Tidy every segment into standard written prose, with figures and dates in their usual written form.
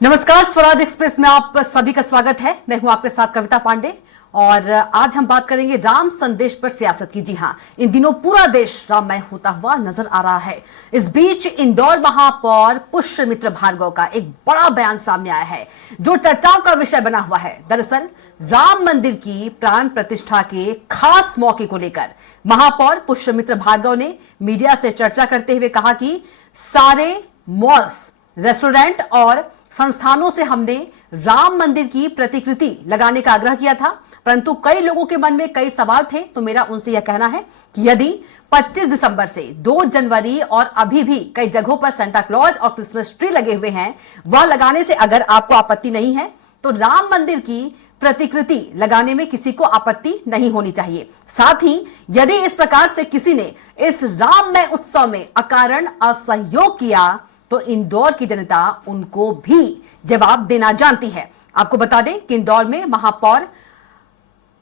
नमस्कार, स्वराज एक्सप्रेस में आप सभी का स्वागत है। मैं हूं आपके साथ कविता पांडे और आज हम बात करेंगे राम संदेश पर सियासत की। जी हां, इन दिनों पूरा देश राममय होता हुआ नजर आ रहा है। इस बीच इंदौर महापौर पुष्यमित्र भार्गव का एक बड़ा बयान सामने आया है जो चर्चाओं का विषय बना हुआ है। दरअसल राम मंदिर की प्राण प्रतिष्ठा के खास मौके को लेकर महापौर पुष्यमित्र भार्गव ने मीडिया से चर्चा करते हुए कहा कि सारे मॉल्स, रेस्टोरेंट और संस्थानों से हमने राम मंदिर की प्रतिकृति लगाने का आग्रह किया था, परंतु कई लोगों के मन में कई सवाल थे। तो मेरा उनसे यह कहना है कि यदि 25 दिसंबर से 2 जनवरी और अभी भी कई जगहों पर सेंटा क्लॉज और क्रिसमस ट्री लगे हुए हैं, वह लगाने से अगर आपको आपत्ति नहीं है तो राम मंदिर की प्रतिकृति लगाने में किसी को आपत्ति नहीं होनी चाहिए। साथ ही यदि इस प्रकार से किसी ने इस राममय उत्सव में अकारण असहयोग किया तो इंदौर की जनता उनको भी जवाब देना जानती है। आपको बता दें कि इंदौर में महापौर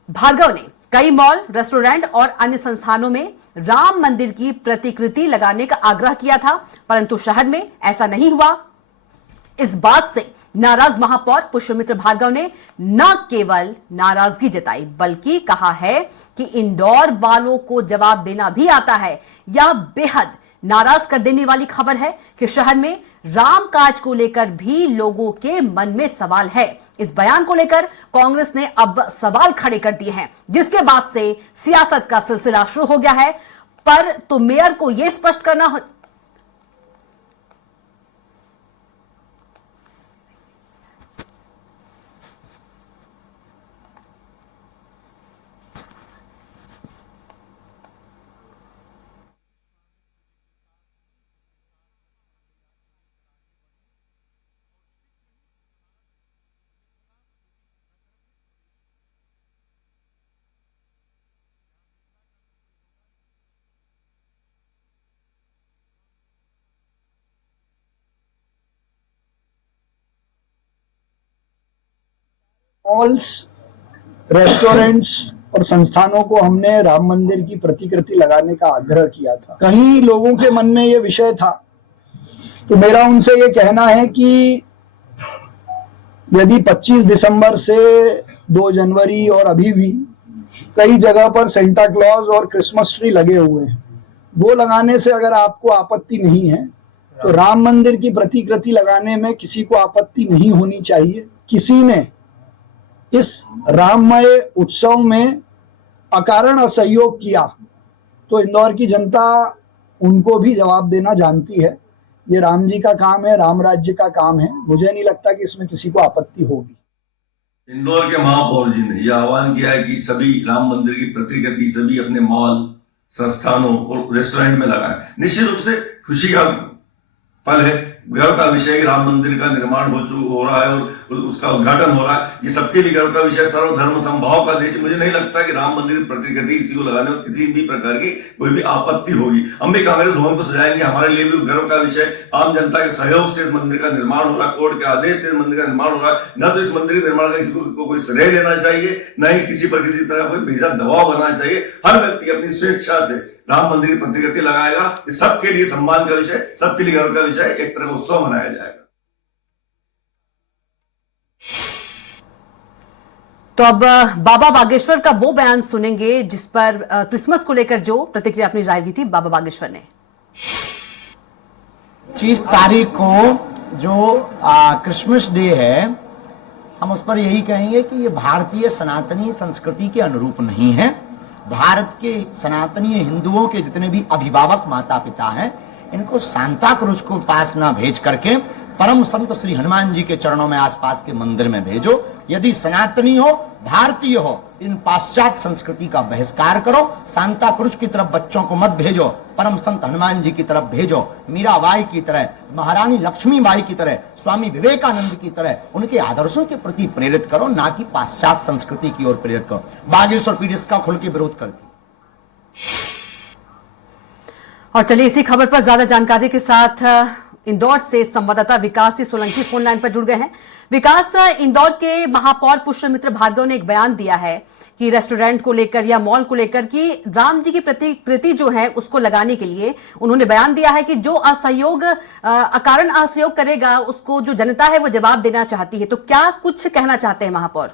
भार्गव ने कई मॉल, रेस्टोरेंट और अन्य संस्थानों में राम मंदिर की प्रतिकृति लगाने का आग्रह किया था, परंतु शहर में ऐसा नहीं हुआ। इस बात से नाराज महापौर पुष्यमित्र भार्गव ने न केवल नाराजगी जताई बल्कि कहा है कि इंदौर वालों को जवाब देना भी आता है। यह बेहद नाराज कर देने वाली खबर है कि शहर में रामकाज को लेकर भी लोगों के मन में सवाल है। इस बयान को लेकर कांग्रेस ने अब सवाल खड़े कर दिए हैं, जिसके बाद से सियासत का सिलसिला शुरू हो गया है। पर तो मेयर को यह स्पष्ट करना मॉल्स, रेस्टोरेंट्स और संस्थानों को हमने राम मंदिर की प्रतिकृति लगाने का आग्रह किया था। कहीं लोगों के मन में यह विषय था, तो मेरा उनसे यह कहना है कि यदि 25 दिसंबर से 2 जनवरी और अभी भी कई जगह पर सेंटा क्लॉज और क्रिसमस ट्री लगे हुए हैं, वो लगाने से अगर आपको आपत्ति नहीं है तो राम मंदिर की प्रतिकृति लगाने में किसी को आपत्ति नहीं होनी चाहिए। किसी ने इस राममय उत्सव में अकारण असहयोग किया तो इंदौर की जनता उनको भी जवाब देना जानती है। ये राम जी का काम है, राम राज्य का काम है। मुझे नहीं लगता कि इसमें किसी को आपत्ति होगी। इंदौर के महापौर जी ने यह आह्वान किया है कि सभी राम मंदिर की प्रतिकृति सभी अपने मॉल, संस्थानों और रेस्टोरेंट में लगाएं। निश्चित रूप से खुशी का पल है, गर्व का विषय राम मंदिर का निर्माण हो रहा है और उसका उद्घाटन हो रहा है। ये सबके लिए गर्व का विषय, सर्वधर्म समभाव का देश। मुझे नहीं लगता कि राम मंदिर प्रतिकृति किसी को लगाने में किसी भी प्रकार की कोई भी आपत्ति होगी। हम भी कांग्रेस भवन को सजाएंगे, हमारे लिए भी गर्व का विषय। आम जनता के सहयोग से इस मंदिर का निर्माण हो रहा है, कोर्ट के आदेश से इस मंदिर का निर्माण हो रहा है। न तो इस मंदिर के निर्माण का किसी को कोई श्रेय लेना चाहिए, न ही किसी पर किसी तरह कोई भेजा दबाव बनना चाहिए। हर व्यक्ति अपनी स्वेच्छा से राम मंदिर की प्रतिकृति लगाएगा। इस सबके लिए सम्मान का विषय, सबके लिए गर्व का विषय, एक तरह का उत्सव मनाया जाएगा। तो अब बाबा बागेश्वर का वो बयान सुनेंगे जिस पर क्रिसमस को लेकर जो प्रतिक्रिया अपनी जाहिर की थी बाबा बागेश्वर ने। 25 तारीख को जो क्रिसमस डे है, हम उस पर यही कहेंगे कि ये भारतीय सनातनी संस्कृति के अनुरूप नहीं है। भारत के सनातनी हिंदुओं के जितने भी अभिभावक माता पिता हैं, इनको सांता क्रूज को पास ना भेज करके परम संत श्री हनुमान जी के चरणों में आसपास के मंदिर में भेजो। यदि सनातनी हो, भारतीय हो, इन पाश्चात्य संस्कृति का बहिष्कार करो। सांता क्रूज की तरफ बच्चों को मत भेजो, परम संत हनुमान जी की तरफ भेजो। मीराबाई की तरह, महारानी लक्ष्मीबाई की तरह, स्वामी विवेकानंद की तरह उनके आदर्शों के प्रति प्रेरित करो, ना कि पाश्चात्य संस्कृति की ओर प्रेरित करो। बागेश्वर पीठ इसका खुल के विरोध करती। और चलिए इसी खबर पर ज्यादा जानकारी के साथ इंदौर से संवाददाता विकास सोलंकी फोन लाइन पर जुड़ गए हैं। विकास, इंदौर के महापौर पुष्यमित्र भार्गव ने एक बयान दिया है कि रेस्टोरेंट को लेकर या मॉल को लेकर कि राम जी की प्रतिकृति जो है उसको लगाने के लिए उन्होंने बयान दिया है कि जो असहयोग अकारण असहयोग करेगा उसको जो जनता है वो जवाब देना चाहती है। तो क्या कुछ कहना चाहते हैं महापौर?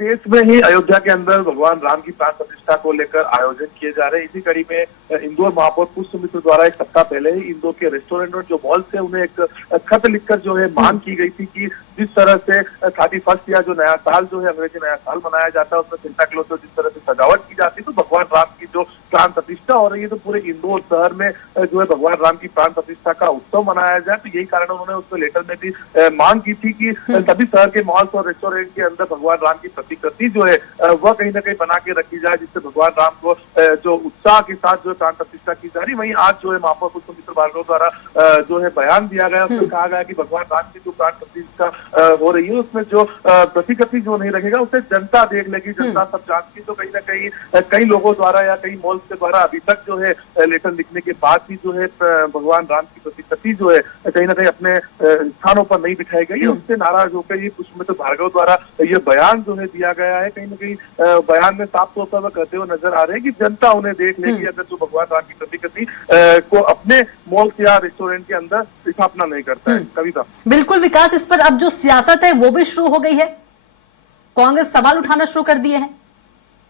देश में ही अयोध्या के अंदर भगवान राम की प्राण प्रतिष्ठा को लेकर आयोजन किए जा रहे हैं। इसी कड़ी में इंदौर महापौर पुष्यमित्र द्वारा एक सप्ताह पहले ही इंदौर के रेस्टोरेंट और जो मॉल से उन्हें एक खत लिखकर जो है मांग की गई थी कि जिस तरह से 31 या जो नया साल जो है अंग्रेजी नया साल मनाया जाता है उसमें सेंटा क्लॉज से जिस तरह से सजावट की जाती है तो भगवान राम की जो प्राण प्रतिष्ठा हो रही है तो पूरे इंदौर शहर में जो है भगवान राम की प्राण प्रतिष्ठा का उत्सव मनाया जाए। तो यही कारण उन्होंने उसमें लेटर में भी मांग की थी कि सभी शहर के मॉल्स और रेस्टोरेंट के अंदर भगवान राम की प्रतिकृति जो है वह कहीं ना कहीं बना के रखी जाए जिससे भगवान राम को जो उत्साह के साथ जो प्राण प्रतिष्ठा की जा रही। वहीं आज जो है महापौर पुष्यमित्र भार्गव द्वारा जो है बयान दिया गया उसमें कहा गया कि भगवान राम की जो प्राण प्रतिष्ठा हो रही है उसमें जो प्रतिकृति जो नहीं रखेगा उसे जनता देख लेगी, जनता सब जानती। तो कहीं ना कहीं कई लोगों द्वारा या कई मॉल्स के द्वारा अभी तक जो है लेटर लिखने के बाद भी जो है भगवान राम की प्रतिकृति जो है कहीं ना कहीं अपने स्थानों पर नहीं बिठाई गई है। उससे नाराज होकर ये पुष्यमित्र भार्गव द्वारा ये बयान जो है दिया गया है। कहीं ना कहीं बयान में साफ तौर पर वह कहते हुए नजर आ रहे हैं कि जनता उन्हें देख लेगी अगर जो भगवान राम की प्रतिकृति को अपने मॉल्स या रेस्टोरेंट के अंदर स्थापना नहीं करता है। कविता बिल्कुल विकास, इस पर अब जो सियासत है वो भी शुरू हो गई है, कांग्रेस सवाल उठाना शुरू कर दिए हैं।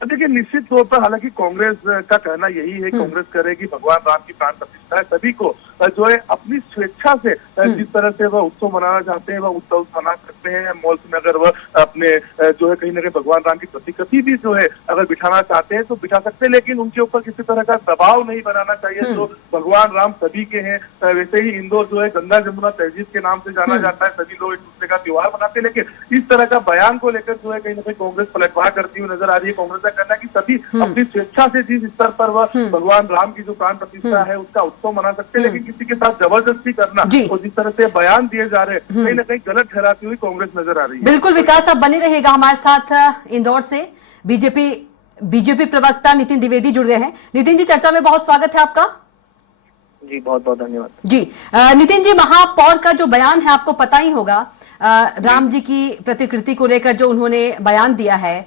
देखिए निश्चित तौर पर हालांकि कांग्रेस का कहना यही है, कांग्रेस करेगी भगवान राम की प्राण प्रतिष्ठा है, सभी को जो है अपनी स्वेच्छा से जिस तरह से वह उत्सव मनाना चाहते हैं वह उत्सव मना सकते हैं। मॉल्स में अगर वह अपने जो है कहीं ना कहीं भगवान राम की प्रतिकृति भी जो है अगर बिठाना चाहते हैं तो बिठा सकते हैं, लेकिन उनके ऊपर किसी तरह का दबाव नहीं बनाना चाहिए। जो भगवान राम सभी के हैं, वैसे ही इंदौर जो है गंगा जमुना तहजीब के नाम से जाना जाता है, सभी लोग एक दूसरे का त्योहार मनाते हैं, लेकिन इस तरह का बयान को लेकर जो है कहीं ना कहीं कांग्रेस पलटवार करती हुई नजर आ रही है। कांग्रेस का कहना है कि सभी अपनी स्वेच्छा से जिस स्तर पर वह भगवान राम की जो प्राण प्रतिष्ठा है उसका उत्सव मना सकते हैं, लेकिन किसी के साथ जबरदस्ती करना और जिस तरह से बयान दिए जा रहे हैं कहीं ना कहीं गलत ठहराती हुई कांग्रेस नजर आ रही है। बिल्कुल विकास, आप बने रहिएगा हमारे साथ। इंदौर से बीजेपी प्रवक्ता नितिन द्विवेदी जुड़ गए हैं। नितिन जी, चर्चा में बहुत स्वागत है आपका। जी बहुत बहुत धन्यवाद जी। नितिन जी, महापौर का जो बयान है आपको पता ही होगा, राम जी की प्रतिकृति को लेकर जो उन्होंने बयान दिया है,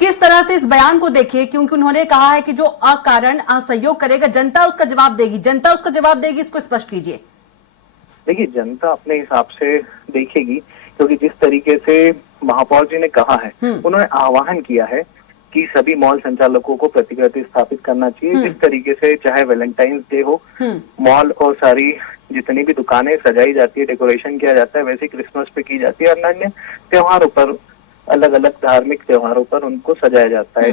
किस तरह से इस बयान को देखे? क्योंकि उन्होंने कहा है कि जो अकारण असहयोग करेगा जनता उसका जवाब देगी, जनता उसका जवाब देगी, इसको स्पष्ट कीजिए। देखिए जनता अपने हिसाब से देखेगी, क्योंकि जिस तरीके से महापौर जी ने कहा है, उन्होंने आह्वान किया है कि सभी मॉल संचालकों को प्रतिकृति स्थापित करना चाहिए। जिस तरीके से चाहे वैलेंटाइंस डे हो, मॉल और सारी जितनी भी दुकानें सजाई जाती है, डेकोरेशन किया जाता है, वैसे क्रिसमस पे की जाती है, अन्य त्योहारों पर, अलग अलग धार्मिक त्योहारों पर उनको सजाया जाता है।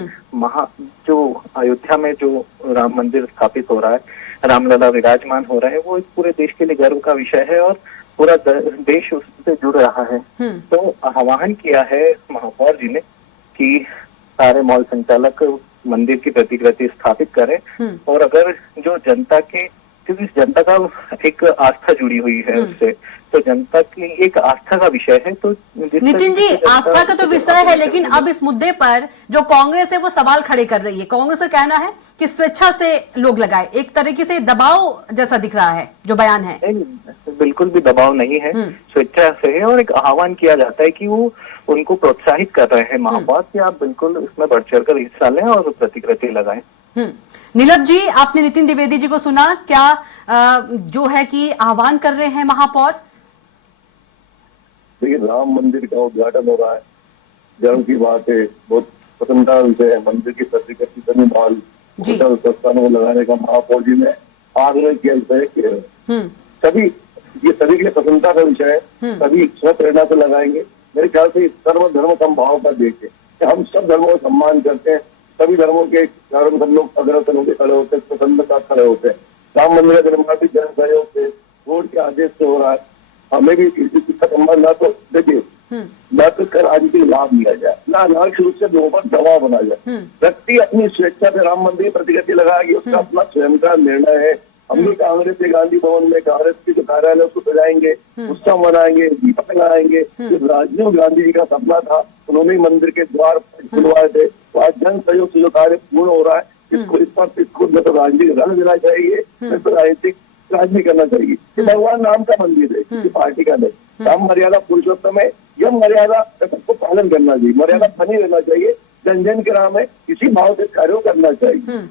जो अयोध्या में जो राम मंदिर स्थापित हो रहा है, रामलला विराजमान हो रहा है, वो एक पूरे देश के लिए गर्व का विषय है और पूरा देश उससे जुड़ रहा है। तो आह्वान किया है महापौर जी ने कि सारे मॉल संचालक मंदिर की प्रतिकृति स्थापित करें, और अगर जो जनता के, क्योंकि जनता का एक आस्था जुड़ी हुई है उससे, तो जनता की एक आस्था का विषय है। तो नितिन जी, आस्था का तो विषय है, लेकिन अब इस मुद्दे पर जो कांग्रेस है वो सवाल खड़े कर रही है। कांग्रेस का कहना है कि स्वेच्छा से लोग लगाए, एक तरीके से दबाव जैसा दिख रहा है जो बयान है। बिल्कुल भी दबाव नहीं है, स्वेच्छा से है, और एक आह्वान किया जाता है कि वो उनको प्रोत्साहित कर रहे हैं महापौर कि आप बिल्कुल इसमें बढ़ चढ़ कर हिस्सा लें और प्रतिकृति लगाएं। नीलम जी, आपने नितिन द्विवेदी जी को सुना, क्या जो है कि आह्वान कर रहे हैं महापौर? देखिए राम मंदिर का उद्घाटन हो रहा है, गर्व की बात है, बहुत प्रसन्नता विषय है। मंदिर की प्रतिकृति सभी मॉल होटल संस्थानों में लगाने का महापौर जी ने आग्रह किया है। सभी ये सभी के लिए प्रसन्नता का विषय है, सभी स्वप्रेरणा से लगाएंगे। मेरे ख्याल से सर्वधर्म समभाव का देश है, हम सब धर्मों का सम्मान करते हैं, सभी धर्मों के कारण सब लोग अग्रसर होकर खड़े होते हैं, प्रसन्न का खड़े होते हैं। राम मंदिर का निर्माण भी जन सहयोग से, बोर्ड के आदेश से हो रहा है। हमें भी इसका सम्मान ना तो देखिए ना तो कर राजनीतिक लाभ लिया जाए, ना अनावश्यक रूप से लोगों पर दबाव बना जाए। व्यक्ति अपनी स्वेच्छा से राम मंदिर प्रतिकृति लगाएगी, उसका अपना स्वयं का निर्णय है। हम भी कांग्रेस के गांधी भवन में कांग्रेस के जो कार्यालय उसको सजाएंगे, उत्सव मनाएंगे, दीपक लगाएंगे। राजीव गांधी जी का सपना था, उन्होंने मंदिर के द्वार खुलवाए थे। तो आज जन सहयोग से जो कार्य पूर्ण हो रहा है, इसको इस पर इसको न तो राजनीतिक रंग देना चाहिए, न तो राजनीतिक राज नहीं करना चाहिए। ये भगवान राम का मंदिर है, किसी पार्टी का नहीं। राम मर्यादा पुरुषोत्तम है, यह मर्यादा का सबको पालन करना चाहिए, मर्यादा बनी रहना चाहिए, जन जन के राम है, इसी भाव से कार्य करना चाहिए।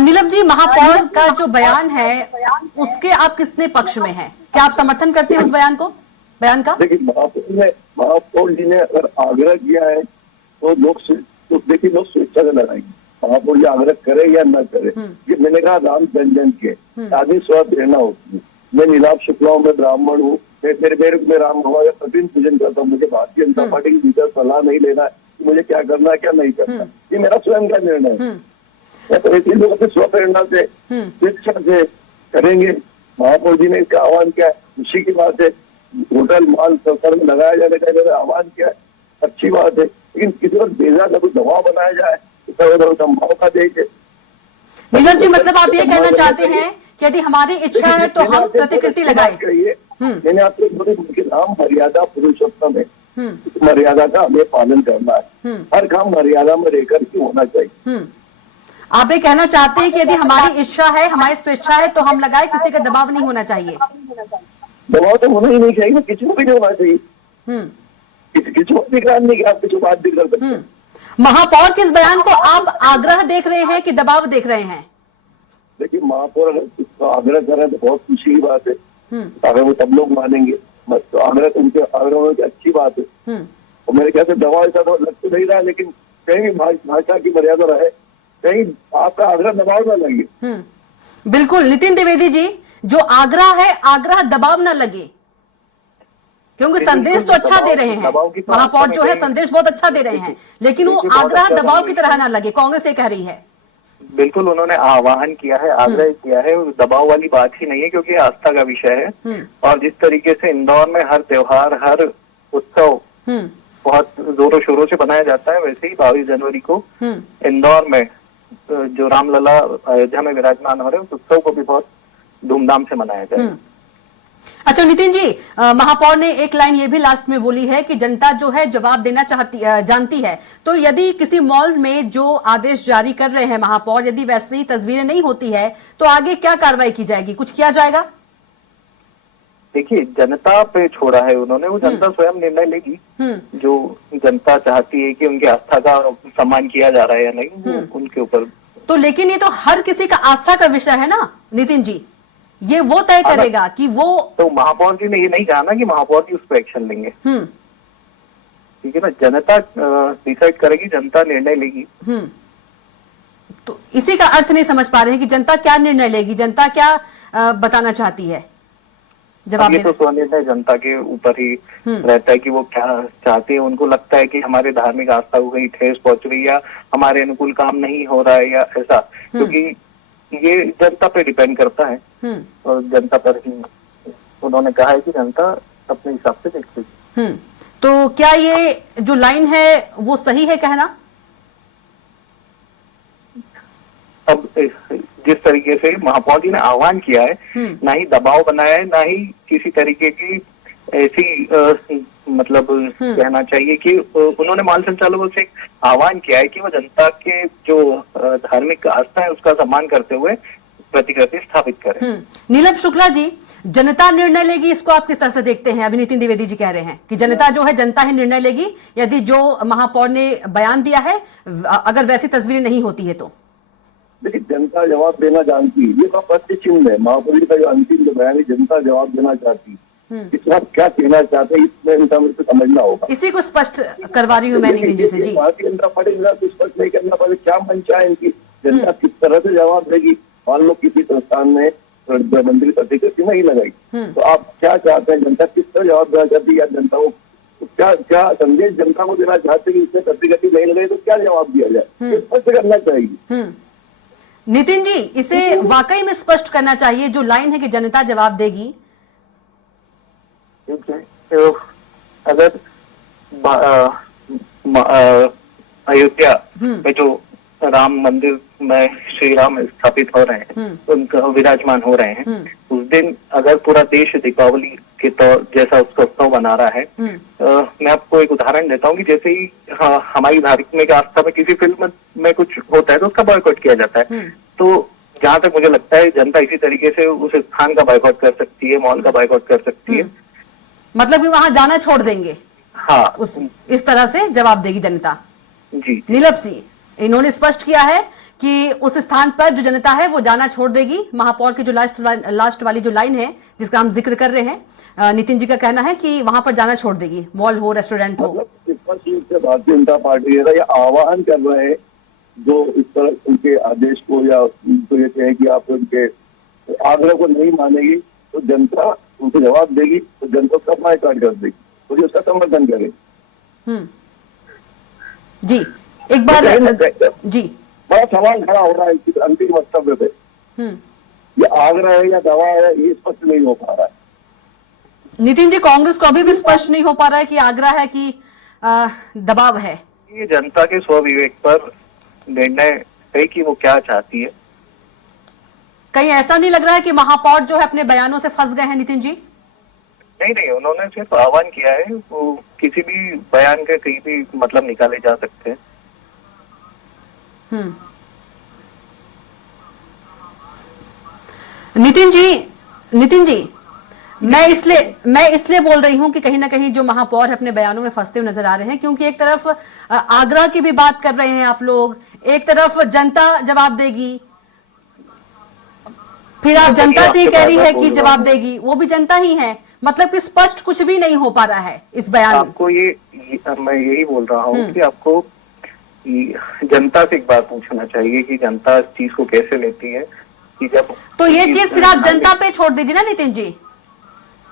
नीलम जी, महापौर का जो बयान है उसके आप कितने पक्ष में हैं? क्या आप समर्थन करते हैं उस बयान का? देखिए, महापौर जी ने अगर आग्रह किया है तो देखिए लोग स्वेच्छा से लगाएंगे। महापौर जी आग्रह करे या न करे, ये मैंने कहा राम जन जन के आदि स्व प्रेरणा होती है। मैं नीलाभ शुक्ला हूँ, मैं ब्राह्मण हूँ, मैं राम भगवान का प्रतिदिन पूजन करता हूँ। मुझे भारतीय जनता पार्टी की भीतर सलाह नहीं लेना है कि मुझे क्या करना है क्या नहीं करना, ये मेरा स्वयं का निर्णय है। तो ऐसे लोग अपनी स्व प्रेरणा से स्वेच्छा से करेंगे। महापौर जी ने इसका आह्वान किया है, खुशी की बात है। होटल माल सफर में लगाया जाने का इन्होंने आह्वान किया है, अच्छी बात है। लेकिन किसी वक्त बेजा का कोई दबाव बनाया जाए तो संभाव का देखे। नीलम जी, मतलब आप ये कहना चाहते हैं कि यदि हमारी इच्छा है तो हम प्रतिकृति लगाएं? मैंने आपको बोली कि राम मर्यादा पुरुषोत्तम है, इस मर्यादा का हमें पालन करना है। हर काम मर्यादा में रहकर ही होना चाहिए। आप ये कहना चाहते हैं कि यदि हमारी इच्छा है, हमारी स्वेच्छा है तो हम लगाए, किसी का दबाव नहीं होना चाहिए? दबाव तो होना ही नहीं चाहिए, किसी को भी नहीं होना चाहिए। किसी को अधिकार नहीं कि आप किसी को बात भी कर सकते। महापौर के इस बयान को आप आग्रह देख रहे हैं कि दबाव देख रहे हैं? देखिए, महापौर अगर इसका आग्रह करें तो बहुत खुशी की बात है, अगर वो सब लोग मानेंगे। तो आग्रह उनके आग्रह होने की अच्छी बात है। और मेरे ख्याल से दबाव ऐसा तो लग तो नहीं रहा है, लेकिन कहीं भी भाषा की मर्यादा रहे, कहीं आपका आग्रह दबाव न लगे। बिल्कुल नितिन द्विवेदी जी, जो आग्रह है, आग्रह दबाव न लगे, क्योंकि संदेश तो अच्छा दे रहे हैं महापौर जो है, संदेश बहुत अच्छा दे रहे हैं, लेकिन वो आग्रह दबाव की तरह ना लगे, कांग्रेस ये कह रही है। बिल्कुल, उन्होंने आह्वान किया है, आग्रह किया है, दबाव वाली बात ही नहीं है, क्योंकि आस्था का विषय है। और जिस तरीके से इंदौर में हर त्योहार, हर उत्सव बहुत जोरों शोरों से बनाया जाता है, वैसे ही 22 जनवरी को इंदौर में जो रामलला अयोध्या में विराजमान हो रहे हैं, उस उत्सव को भी बहुत धूमधाम से मनाया जाएगा। अच्छा नितिन जी, महापौर ने एक लाइन ये भी लास्ट में बोली है कि जनता जो है जवाब देना जानती है। तो यदि किसी मॉल में जो आदेश जारी कर रहे हैं महापौर, यदि वैसी तस्वीरें नहीं होती है तो आगे क्या कार्रवाई की जाएगी, कुछ किया जाएगा? देखिए, जनता पे छोड़ा है उन्होंने, वो जनता स्वयं निर्णय लेगी। जो जनता चाहती है कि उनकी आस्था का सम्मान किया जा रहा है या नहीं, उनके ऊपर। तो लेकिन ये तो हर किसी का आस्था का विषय है ना नितिन जी, ये वो तय करेगा कि वो। तो महापौर जी ने ये नहीं कहा ना कि महापौर जी उस पर एक्शन लेंगे। ठीक है ना, जनता डिसाइड करेगी, जनता निर्णय लेगी। तो इसी का अर्थ नहीं समझ पा रहे हैं कि जनता क्या निर्णय लेगी, जनता क्या बताना चाहती है? जवाब ये तो स्वनिर्णय जनता के ऊपर ही रहता है कि वो क्या चाहते हैं। उनको लगता है कि हमारे धार्मिक आस्था को कहीं ठेस पहुंच रही है या हमारे अनुकूल काम नहीं हो रहा है या ऐसा, क्योंकि ये जनता पे डिपेंड करता है। और जनता पर ही उन्होंने कहा है कि जनता अपने हिसाब से देखेगी। तो क्या ये जो लाइन है वो सही है कहना? अब जिस तरीके से महापौर जी ने आह्वान किया है, ना ही दबाव बनाया है, ना ही किसी तरीके की ऐसी मतलब कहना चाहिए कि उन्होंने माल संचालकों से आह्वान किया है कि वो जनता के जो धार्मिक आस्था है उसका सम्मान करते हुए प्रतिकृति स्थापित करें। नीलम शुक्ला जी, जनता निर्णय लेगी, इसको आप किस तरह से देखते हैं? अभी नितिन द्विवेदी जी कह रहे हैं कि जनता जो है, जनता ही निर्णय लेगी यदि जो महापौर ने बयान दिया है अगर वैसी तस्वीरें नहीं होती है तो। देखिए, जनता जवाब देना जानती है, ये तो प्रत्यक्ष चिन्ह है। महापौर जी का जो अंतिम जो बयान है, जनता जवाब देना चाहती है। इसमें आप क्या कहना चाहते हैं, इसमें इनका मुझे समझना होगा। इसी को स्पष्ट करवा रही हूँ मैं नितिन जी से। जी, भारतीय जनता पार्टी को स्पष्ट नहीं करना पड़े, क्या मंशा है इनकी, जनता किस तरह से जवाब देगी। मान लो किसी संस्थान में मंदिर प्रतिकृति नहीं लगाई, तो आप क्या चाहते हैं, जनता किस तरह जवाब देना चाहती है, या जनता को क्या संदेश जनता को देना चाहते हैं कि इसमें प्रतिकृति नहीं लगाई तो क्या जवाब दिया जाए, स्पष्ट करना चाहिए। नितिन जी, इसे वाकई में स्पष्ट करना चाहिए, जो लाइन है कि जनता जवाब देगी। तो अगर अयोध्या में जो राम मंदिर में श्री राम स्थापित हो रहे हैं, उनका विराजमान हो रहे हैं, उस दिन अगर पूरा देश दीपावली के तौर जैसा उसका उत्सव मना रहा है, मैं आपको एक उदाहरण देता हूँ कि जैसे ही हमारी धार्मिक आस्था में किसी फिल्म में कुछ होता है तो उसका बॉयकॉट किया जाता है। तो जहां तक मुझे लगता है जनता इसी तरीके से उस स्थान का बायकॉट कर सकती है, मॉल का बायकॉट कर सकती है। मतलब कि वहां जाना छोड़ देंगे, हाँ, इस तरह से जवाब देगी जनता। जी। नीलम सिंह, इन्होंने स्पष्ट किया है कि उस स्थान पर जो जनता है वो जाना छोड़ देगी। महापौर की जो लास्ट वाली जो लाइन है जिसका हम जिक्र कर रहे हैं, नितिन जी का कहना है कि वहां पर जाना छोड़ देगी, मॉल हो, रेस्टोरेंट हो। मतलब स्पष्ट रूप से भारतीय जनता पार्टी ये आह्वान कर रहे हैं जो इस तरह उनके आदेश को या उनको ये कहे कि आप उनके आग्रह को नहीं मानेगी तो जनता उनको जवाब देगी, तो जनता उसका बायकॉट कर देगी, तो जो उसका समर्थन करे। जी, एक बार जी बड़ा सवाल खड़ा हो रहा है इस अंतिम वक्तव्य पे। ये आग्रह है या दवा है, ये स्पष्ट नहीं हो पा रहा है। नितिन जी, कांग्रेस को अभी भी स्पष्ट नहीं हो पा रहा है कि आग्रह है कि दबाव है। ये जनता के स्वविवेक पर निर्णय है कि वो क्या चाहती है। कहीं ऐसा नहीं लग रहा है कि महापौर जो है अपने बयानों से फंस गए हैं? नितिन जी, नहीं, उन्होंने सिर्फ आह्वान किया है, वो किसी भी बयान के कहीं भी मतलब निकाले जा सकते हैं। नितिन जी, मैं इसलिए बोल रही हूं कि कहीं ना कहीं जो महापौर है अपने बयानों में फंसते हुए नजर आ रहे हैं, क्योंकि एक तरफ आग्रह की भी बात कर रहे हैं आप लोग, एक तरफ जनता जवाब देगी, फिर आप जनता से कह रही है कि जवाब देगी, वो भी जनता ही है। मतलब कि स्पष्ट कुछ भी नहीं हो पा रहा है इस बयान में। आपको मैं यही बोल रहा हूँ कि आपको जनता से एक बात पूछना चाहिए कि जनता इस चीज को कैसे लेती है कि जब तो ये चीज फिर आप जनता पे छोड़ दीजिए ना नितिन जी।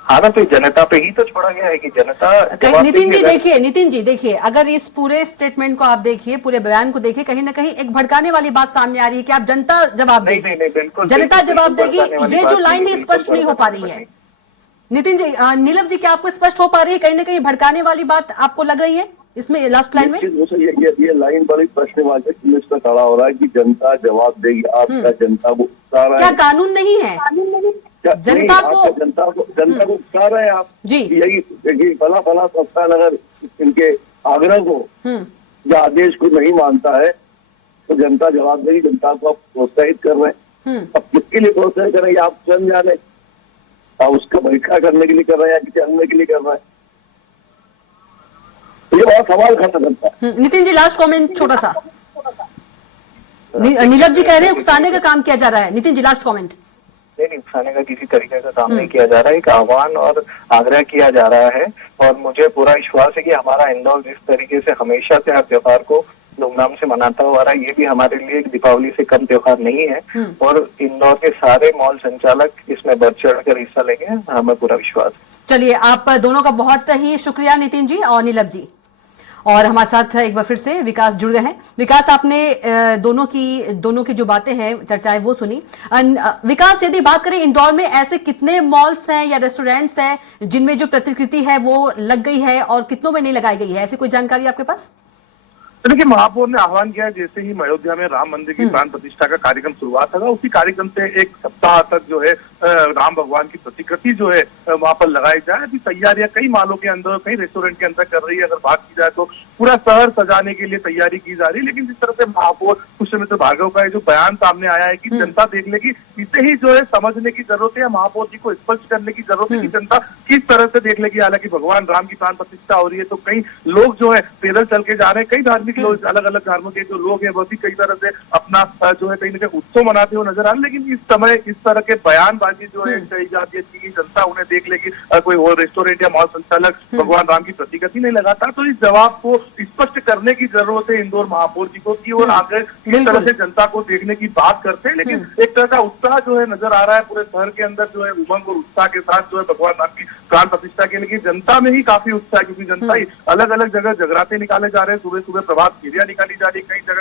हाँ ना, तो जनता पे ही तो छोड़ा गया है कि जनता। नितिन जी देखिए, अगर इस पूरे स्टेटमेंट को आप देखिए, पूरे बयान को देखिए, कहीं ना कहीं एक भड़काने वाली बात सामने आ रही है कि आप जनता जवाब देगी। नहीं, बिल्कुल जनता जवाब देगी, ये जो लाइन है स्पष्ट नहीं हो पा रही है। नितिन जी, नीलम जी, क्या आपको स्पष्ट हो पा रही है? कहीं ना कहीं भड़काने वाली बात आपको लग रही है इसमें लास्ट लाइन में? ये लाइन बड़ी प्रश्नवाचक इसमें खड़ा हो रहा है कि जनता जवाब देगी। आपका जनता को उकसा रहा है, क्या कानून नहीं है? जनता को उकसा रहे हैं आप जी। यही फला संस्थान अगर इनके आग्रह को या आदेश को नहीं मानता है तो जनता जवाब देगी। जनता को आप प्रोत्साहित कर रहे हैं, अब किसके लिए प्रोत्साहित कर रहे हैं आप स्वयं जाने। आप उसका परीक्षा करने के लिए कर रहे हैं या किसी अन्य के लिए कर रहे हैं, ये बहुत सवाल खड़ा करता है। नितिन जी, लास्ट कमेंट छोटा सा। नीलम जी कह रहे हैं उकसाने का काम किया जा रहा है। Nitin ji, last comment. नहीं, उकसाने का किसी तरीके का काम नहीं किया जा रहा है, एक आह्वान और आग्रह किया जा रहा है। और मुझे पूरा विश्वास है कि हमारा इंदौर जिस तरीके से हमेशा से हर त्योहार को धूमधाम से मनाता हुआ रहा है, ये भी हमारे लिए एक दीपावली से कम त्योहार नहीं है। और इंदौर के सारे मॉल संचालक इसमें बढ़ चढ़ कर हिस्सा लेंगे, हमें पूरा विश्वास है। चलिए, आप दोनों का बहुत ही शुक्रिया नितिन जी और नीलम जी। और हमारे साथ एक बार फिर से विकास जुड़ गए हैं। विकास, आपने दोनों की जो बातें हैं, चर्चाएं वो सुनी। विकास, यदि बात करें इंदौर में ऐसे कितने मॉल्स हैं या रेस्टोरेंट्स हैं जिनमें जो प्रतिकृति है वो लग गई है और कितनों में नहीं लगाई गई है, ऐसी कोई जानकारी आपके पास? देखिए, महापौर ने आह्वान किया है, जैसे ही अयोध्या में राम मंदिर की प्राण प्रतिष्ठा का कार्यक्रम शुरुआत होगा, उसी कार्यक्रम से एक सप्ताह तक जो है राम भगवान की प्रतिकृति जो है वहां पर लगाई जाए। अभी तैयारियां कई मालों के अंदर, कई रेस्टोरेंट के अंदर कर रही है। अगर बात की जाए तो पूरा शहर सजाने के लिए तैयारी की जा रही है। लेकिन जिस तरह से महापौर पुष्यमित्र भार्गव का जो बयान सामने आया है कि जनता देख लेगी, इसे ही जो है समझने की जरूरत है, महापौर जी को स्पष्ट करने की जरूरत है कि जनता किस तरह से देख लेगी। हालांकि भगवान राम की प्राण प्रतिष्ठा हो रही है तो कई लोग जो है पैदल चल के जा रहे हैं, कई धार्मिक लोग, अलग अलग धर्मों के जो लोग हैं वो भी कई तरह से अपना जो है कहीं ना कहीं उत्सव मनाते हुए नजर आ रहे हैं। लेकिन इस समय इस तरह के बयानबाजी जो है कही जाती है कि जनता उन्हें देख लेगी, कोई और रेस्टोरेंट या मॉल संचालक भगवान राम की प्रतिकृति नहीं लगाता, तो इस जवाब को स्पष्ट करने की जरूरत है इंदौर महापौर जी को कि और आगे किस तरह से जनता को देखने की बात करते हैं। लेकिन एक तरह का उत्साह जो है नजर आ रहा है पूरे शहर के अंदर, जो है उमंग और उत्साह के साथ जो है भगवान राम की प्राण प्रतिष्ठा के लिए जनता में ही काफी उत्साह है, क्योंकि जनता ही अलग अलग जगह जगराते निकाले जा रहे हैं, सुबह सुबह प्रभात फेरियां निकाली जा रही है, कई जगह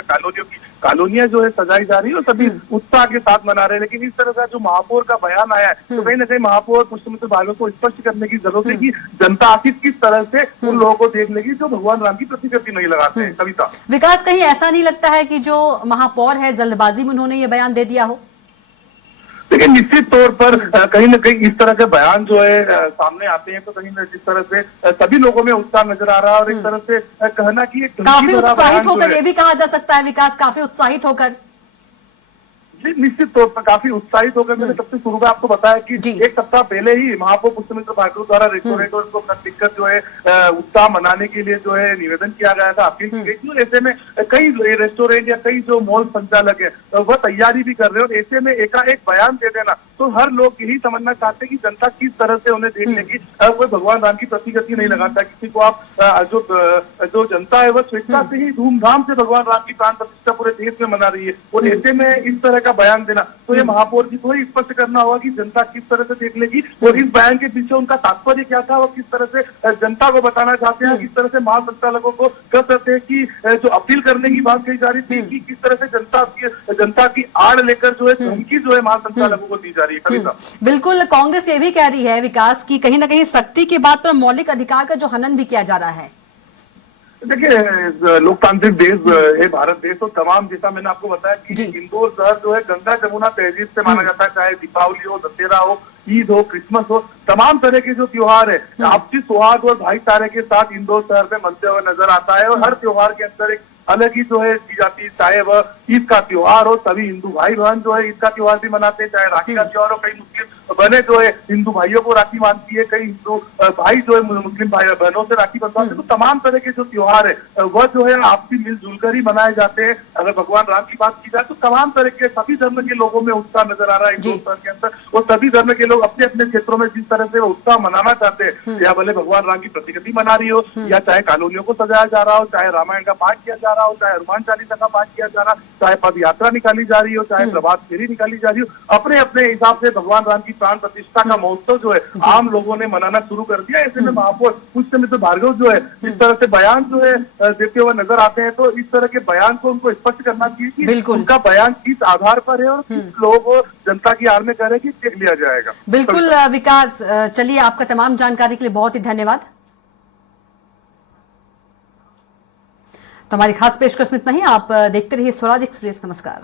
कॉलोनियां जो है सजाई जा रही है और सभी उत्साह के साथ मना रहे हैं। लेकिन इस तरह का जो महापौर का बयान आया है तो कहीं ना कहीं महापौर पुष्यमित्र भार्गव को स्पष्ट करने की जरूरत है कि जनता आखिर किस तरह से उन लोगों को देख लेगी जो भगवान राम की प्रतिकृति नहीं लगाते हैं। कविता, विकास, कहीं ऐसा नहीं लगता है कि जो महापौर है जल्दबाजी में उन्होंने ये बयान दे दिया हो? देखिए, निश्चित तौर पर कहीं ना कहीं इस तरह के बयान जो है सामने आते हैं तो कहीं ना जिस तरह से सभी लोगों में उत्साह नजर आ रहा है और एक तरह से कहना कि काफी उत्साहित होकर, ये भी कहा जा सकता है विकास, काफी उत्साहित होकर। जी, निश्चित तौर पर काफी उत्साहित होकर मैंने सबसे शुरू में आपको बताया कि जी। एक सप्ताह पहले ही महापौर पुष्यमित्र भार्गव द्वारा रेस्टोरेंट और इसको खत लिखकर जो है उत्साह मनाने के लिए जो है निवेदन किया गया था, अपील की गई थी। और ऐसे में कई रेस्टोरेंट या कई जो मॉल संचालक है वह तैयारी भी कर रहे हैं, और ऐसे में एकाएक बयान दे देना तो हर लोग यही समझना चाहते हैं कि जनता किस तरह से उन्हें देख लेगी। कोई भगवान राम की प्रतिगति नहीं लगाता किसी को। आप जो जनता है वह स्वेच्छा से ही धूमधाम से भगवान राम की प्राण प्रतिष्ठा पूरे देश में मना रही है, और ऐसे में इस तरह का बयान देना तो ये महापौर जी को ही स्पष्ट करना होगा कि जनता किस तरह से देख लेगी, और इस बयान के पीछे उनका तात्पर्य क्या था, और किस तरह से जनता को बताना चाहते हैं, किस तरह से महासंचालकों को कह सकते हैं कि जो अपील करने की बात कही जा रही थी कि किस तरह से जनता की आड़ लेकर जो है धमकी जो है महासंचालकों को दी जा रही है। कविता, बिल्कुल, कांग्रेस ये भी कह रही है विकास की कहीं ना कहीं सख्ती की बात पर मौलिक अधिकार का जो हनन भी किया जा रहा है। देखिए, लोकतांत्रिक देश है भारत देश, तो तमाम, जैसा मैंने आपको बताया कि इंदौर शहर जो है गंगा जमुना तहजीब से माना जाता है, चाहे दीपावली हो, दशहरा हो, ईद हो, क्रिसमस हो, तमाम तरह के जो त्योहार है आपसी सौहार्द और भाईचारे के साथ इंदौर शहर में मनते हुए नजर आता है। और हर त्योहार के अंदर एक अलग ही जो है की जाती है, चाहे वह ईद का त्योहार हो, सभी हिंदू भाई बहन जो है ईद का त्योहार भी मनाते हैं, चाहे राखी का त्योहार हो, कई मुस्लिम बहनें जो है हिंदू भाइयों को राखी बांधती है, कई हिंदू भाई जो है मुस्लिम भाई बहनों से राखी बंधवाते हैं। तो तमाम तरह के जो त्योहार है वह जो है आपसी मिलजुल कर ही मनाए जाते हैं। अगर भगवान राम की बात की जाए तो तमाम तरह के सभी धर्म के लोगों में उत्साह नजर आ रहा है इंदौर शहर के अंदर, और सभी धर्म के लोग अपने अपने क्षेत्रों में जिस तरह से उत्साह मनाना चाहते हैं, या भले भगवान राम की प्रतिकृति मना रही हो, या चाहे कॉलोनियों को सजाया जा रहा हो, चाहे रामायण का पाठ किया जा रहा हो, चाहे हनुमान चालीसा का पाठ किया जा रहा, चाहे पद यात्रा निकाली जा रही हो, चाहे प्रभात फेरी निकाली जा रही हो, अपने अपने हिसाब से भगवान राम की प्राण प्रतिष्ठा का महोत्सव जो है आम लोगों ने मनाना शुरू कर दिया। ऐसे में महापौर पुष्यमित्र भार्गव जो है इस तरह से बयान जो है देते हुए नजर आते हैं, तो इस तरह के बयान को उनको स्पष्ट करना चाहिए कि उनका बयान किस आधार पर है और किस लोगों को जनता की आड़ में कह रहे कि देख लिया जाएगा। बिल्कुल विकास, चलिए आपका तमाम जानकारी के लिए बहुत ही धन्यवाद। तो हमारी खास पेशकश में इतना ही। आप देखते रहिए स्वराज एक्सप्रेस। नमस्कार।